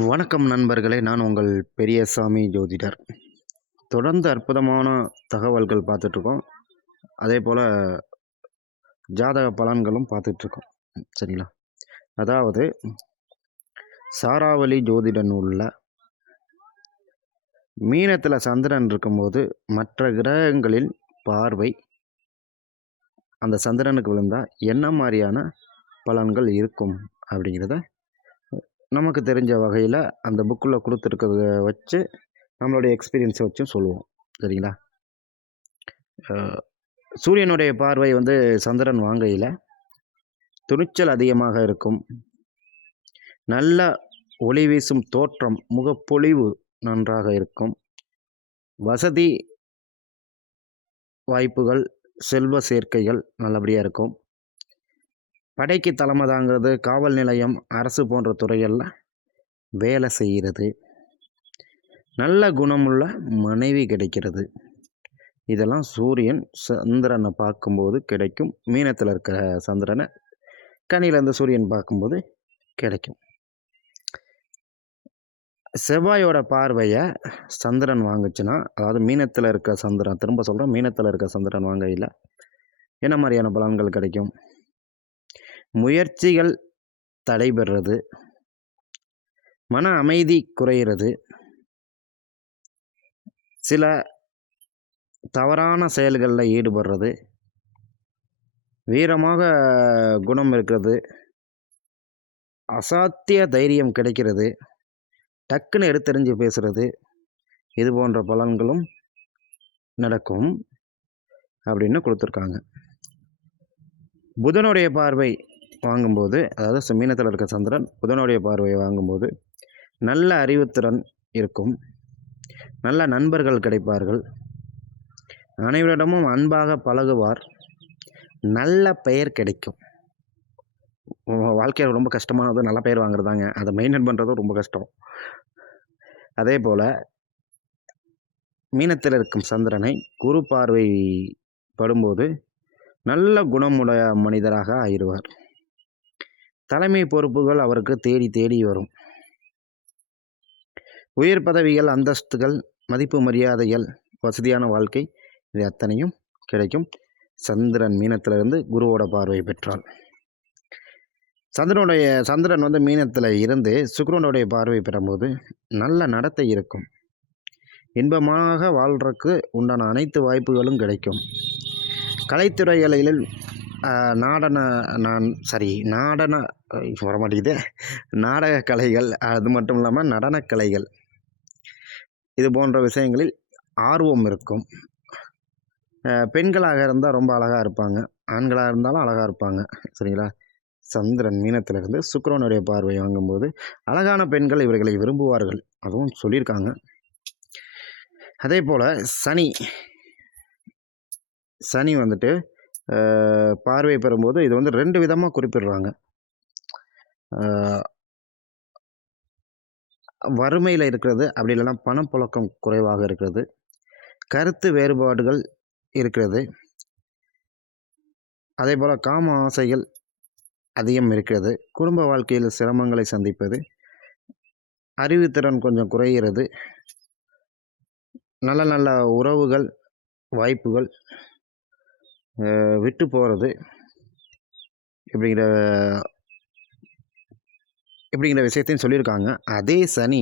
வணக்கம் நண்பர்களே, நான் உங்கள் பெரியசாமி ஜோதிடர். தொடர்ந்து அற்புதமான தகவல்கள் பார்த்துட்ருக்கோம். அதே போல் ஜாதக பலன்களும் பார்த்துட்ருக்கோம். சரிங்களா? அதாவது சாராவளி ஜோதிட நூலில் மீனத்தில் சந்திரன் இருக்கும்போது மற்ற கிரகங்களில் பார்வை அந்த சந்திரனுக்கு விழுந்தால் என்ன மாதிரியான பலன்கள் இருக்கும் அப்படிங்கிறத நமக்கு தெரிஞ்ச வகையில் அந்த புக்கில் கொடுத்துருக்கிறத வச்சு நம்மளுடைய எக்ஸ்பீரியன்ஸை வச்சும் சொல்லுவோம். சரிங்களா? சூரியனுடைய பார்வை சந்திரன் வாங்கையில் துணிச்சல் அதிகமாக இருக்கும். நல்ல ஒளி வீசும் தோற்றம், முகப்பொழிவு நன்றாக இருக்கும். வசதி வாய்ப்புகள், செல்வ சேர்க்கைகள் நல்லபடியாக இருக்கும். படைக்கு தலைமை தாங்கிறது, காவல் நிலையம், அரசு போன்ற துறைகளில் வேலை செய்கிறது. நல்ல குணமுள்ள மனைவி கிடைக்கிறது. இதெல்லாம் சூரியன் சந்திரனை பார்க்கும்போது கிடைக்கும். மீனத்தில் இருக்கிற சந்திரனை கனியிலேருந்து சூரியன் பார்க்கும்போது கிடைக்கும். செவ்வாயோட பார்வையை சந்திரன் வாங்குச்சுன்னா, அதாவது மீனத்தில் இருக்க சந்திரன், திரும்ப சொல்கிறேன், மீனத்தில் இருக்க சந்திரன் வாங்கையில் என்ன மாதிரியான பலன்கள் கிடைக்கும்? முயற்சிகள் தடைபெறுறது, மன அமைதி குறையிறது, சில தவறான செயல்களில் ஈடுபடுறது, வீரமாக குணம் இருக்கிறது, அசாத்திய தைரியம் கிடைக்கிறது, டக்குன்னு எடுத்தெறிஞ்சு பேசுகிறது, இது போன்ற பலன்களும் நடக்கும் அப்படின்னு கொடுத்துருக்காங்க. புதனுடைய பார்வை வாங்கும்போது, அதாவது மீனத்தில் இருக்க சந்திரன் புதனுடைய பார்வையை வாங்கும்போது நல்ல அறிவுத்திறன் இருக்கும். நல்ல நண்பர்கள் கிடைப்பார்கள். அனைவரிடமும் அன்பாக பழகுவார். நல்ல பெயர் கிடைக்கும். வாழ்க்கையில் ரொம்ப கஷ்டமானது நல்ல பெயர் வாங்குறதாங்க. அதை மெயின்டைன் பண்ணுறதும் ரொம்ப கஷ்டம். அதே போல் மீனத்தில் இருக்கும் சந்திரனை குரு பார்வை படும்போது நல்ல குணமுடைய மனிதராக ஆயிடுவார். தலைமை பொறுப்புகள் அவருக்கு தேடி தேடி வரும். உயர் பதவிகள், அந்தஸ்துகள், மதிப்பு மரியாதைகள், வசதியான வாழ்க்கை, இது அத்தனையும் கிடைக்கும் சந்திரன் மீனத்திலிருந்து குருவோட பார்வை பெற்றால். சந்திரன் மீனத்தில் இருந்து சுக்கிரனுடைய பார்வை பெறும்போது நல்ல நடத்தை இருக்கும். இன்பமாக வாழ்றதுக்கு உண்டான அனைத்து வாய்ப்புகளும் கிடைக்கும். கலைத்துறைகளில் நாடக கலைகள், அது மட்டும் இல்லாமல் நடனக் கலைகள், இது போன்ற விஷயங்களில் ஆர்வம் இருக்கும். பெண்களாக இருந்தால் ரொம்ப அழகாக இருப்பாங்க, ஆண்களாக இருந்தாலும் அழகாக இருப்பாங்க. சரிங்களா? சந்திரன் மீனத்திலிருந்து சுக்கிரனுடைய பார்வை வாங்கும்போது அழகான பெண்கள் இவர்களை விரும்புவார்கள், அதுவும் சொல்லியிருக்காங்க. அதே போல் சனி பார்வை பெறும்போது இது 2 விதமாக குறிப்பிடுறாங்க. வறுமையில் இருக்கிறது, அப்படி இல்லைன்னா பணப்புழக்கம் குறைவாக இருக்கிறது, கருத்து வேறுபாடுகள் இருக்கிறது, அதே போல் காம ஆசைகள் அதிகம் இருக்கிறது, குடும்ப வாழ்க்கையில் சிரமங்களை சந்திப்பது, அறிவுத்திறன் கொஞ்சம் குறைகிறது, நல்ல நல்ல உறவுகள் வாய்ப்புகள் விட்டு போகிறது, இப்படிங்கிற விஷயத்தையும் சொல்லியிருக்காங்க. அதே சனி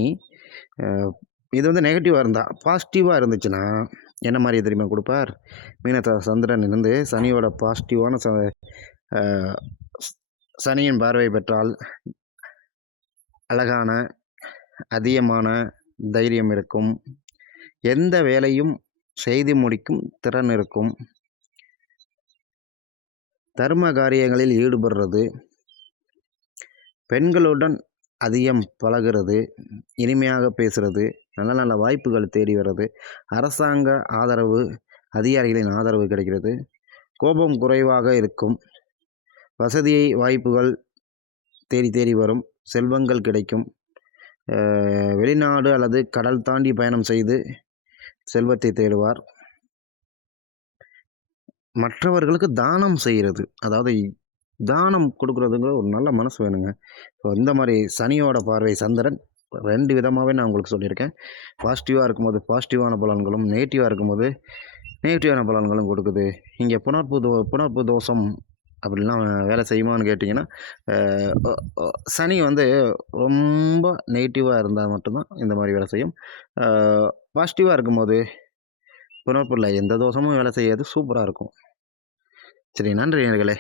இது நெகட்டிவாக இருந்தால், பாசிட்டிவாக இருந்துச்சுன்னா என்ன மாதிரி தெரியுமா கொடுப்பார்? மீனத்த சந்திரன் இருந்து சனியோட பாசிட்டிவான சனியின் பார்வை பெற்றால் அழகான அதிகமான தைரியம் இருக்கும். எந்த வேலையும் செய்து முடிக்கும் திறன் இருக்கும். தர்ம காரியங்களில் ஈடுபடுறது, பெண்களுடன் அதிகம் பழகிறது, இனிமையாக பேசுகிறது, நல்ல நல்ல வாய்ப்புகள் தேடி வர்றது, அரசாங்க ஆதரவு, அதிகாரிகளின் ஆதரவு கிடைக்கிறது, கோபம் குறைவாக இருக்கும், வசதி வாய்ப்புகள் தேடி தேடி வரும், செல்வங்கள் கிடைக்கும், வெளிநாடு அல்லது கடல் தாண்டி பயணம் செய்து செல்வத்தை தேடுவார். மற்றவர்களுக்கு தானம் செய்கிறது, அதாவது தானம் கொடுக்குறதுங்கிற ஒரு நல்ல மனசு வேணுங்க. ஸோ இந்த மாதிரி சனியோட பார்வை சந்திரன் 2 விதமாவே நான் உங்களுக்கு சொல்லியிருக்கேன். பாசிட்டிவா இருக்கும்போது பாசிட்டிவான பலன்களும், நெகட்டிவா இருக்கும்போது நெகட்டிவான பலன்களும் கொடுக்குது. இங்கே புணர்ப்பு தோஷம் அப்படிலாம் வேலை செய்யுமான்னு கேட்டிங்கன்னா, அ ஒ ஒ சனி வந்து ரொம்ப நெகட்டிவா இருந்தா மட்டும் தான் இந்த மாரி வேலை செய்யும். அ பாசிட்டிவா இருக்கும்போது புணர்ப்புல எந்த தோஷமும் வேலை செய்யாது. சூப்பரா இருக்கும். சரி, நன்றி நேயர்களே.